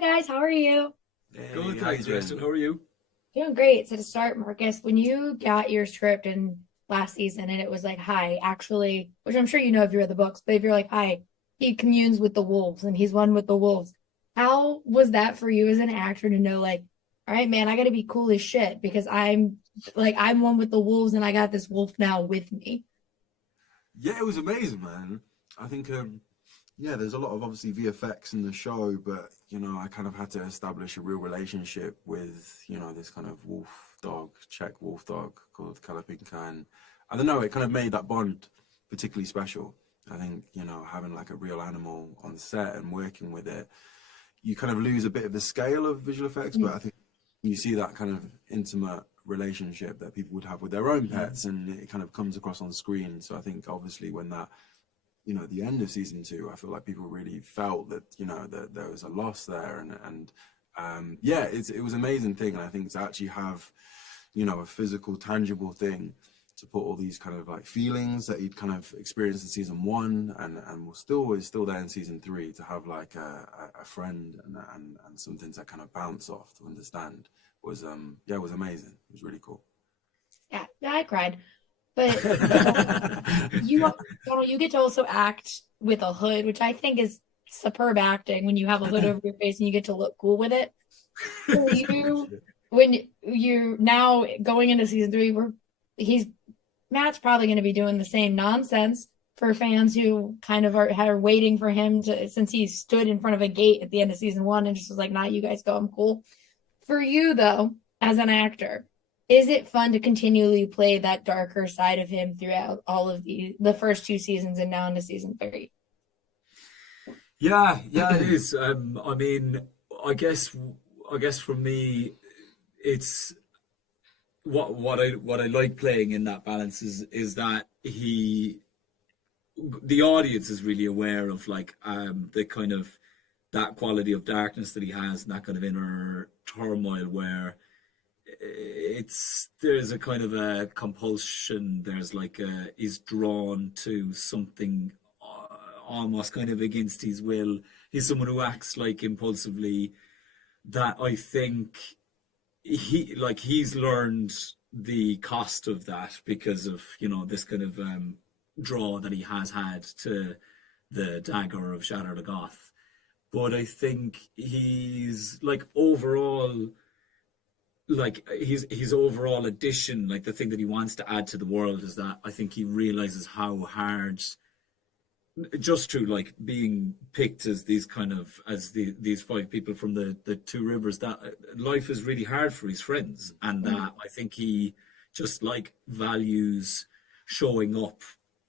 Hi guys, how are you? Hey, Good, how you thanks, doing? Justin. How are you? Doing great. So to start, Marcus, when you got your script in last season and it was like, hi, actually, which I'm sure you know if you read the books, but if you're like, hi, he communes with the wolves and he's one with the wolves. How was that for you as an actor to know like, all right, man, I gotta be cool as shit because I'm one with the wolves and I got this wolf now with me. Yeah, it was amazing, man. I think, yeah, there's a lot of obviously VFX in the show, but I kind of had to establish a real relationship with, this kind of wolf dog, Czech wolf dog called Kalapinka, and I don't know, it kind of made that bond particularly special. I think, having like a real animal on the set and working with it, you kind of lose a bit of the scale of visual effects, but I think you see that kind of intimate relationship that people would have with their own pets, and it kind of comes across on screen. So I think obviously when that, at the end of season two, I feel like people really felt that, that there was a loss there, and yeah, it was an amazing thing. And I think to actually have, a physical, tangible thing to put all these kind of like feelings that you'd kind of experienced in season one, and is still there in season three, to have like a friend and something to kind of bounce off, to understand, was yeah, it was amazing. It was really cool. Yeah, I cried. But you you get to also act with a hood, which I think is superb acting when you have a hood over your face and you get to look cool with it. For you, when you now going into season three, where he's Matt's probably going to be doing the same nonsense for fans who kind of are waiting for him to, since he stood in front of a gate at the end of season one and just was like, "Nah, you guys go, I'm cool." For you though, as an actor, is it fun to continually play that darker side of him throughout all of the first two seasons and now into season three? Yeah, it is. I mean, I guess, I guess for me, it's what I like playing in that balance is that the audience is really aware of like the kind of that quality of darkness that he has and that kind of inner turmoil where there's a kind of a compulsion. There's like he's drawn to something almost kind of against his will. He's someone who acts like impulsively. That I think he's learned the cost of that because of this kind of draw that he has had to the dagger of Shatter the Goth. But I think he's like overall, like his overall addition, like the thing that he wants to add to the world, is that I think he realizes how hard, just through like being picked as these kind of these five people from the two rivers, that life is really hard for his friends, and that I think he just like values showing up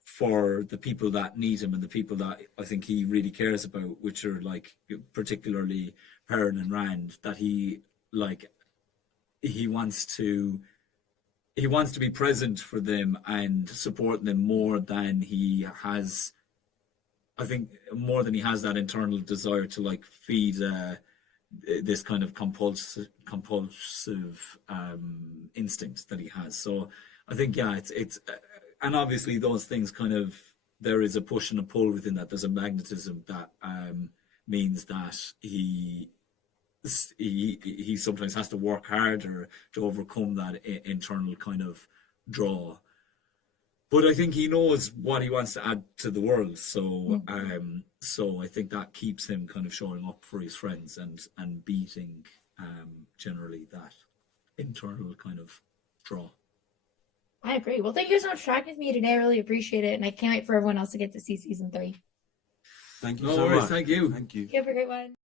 for the people that need him and the people that I think he really cares about, which are like particularly Perrin and Rand, that like he wants to he wants to be present for them and support them more than he has. I think more than he has that internal desire to like feed this kind of compulsive instinct that he has. So I think yeah, it's and obviously those things kind of, there is a push and a pull within that. There's a magnetism that means that he sometimes has to work harder to overcome that internal kind of draw. But I think he knows what he wants to add to the world, so so I think that keeps him kind of showing up for his friends and beating generally that internal kind of draw. I agree. Well, thank you so much for talking with me today. I really appreciate it. And I can't wait for everyone else to get to see season three. Thank you No so worries, much. thank you. Thank you. You have a great one.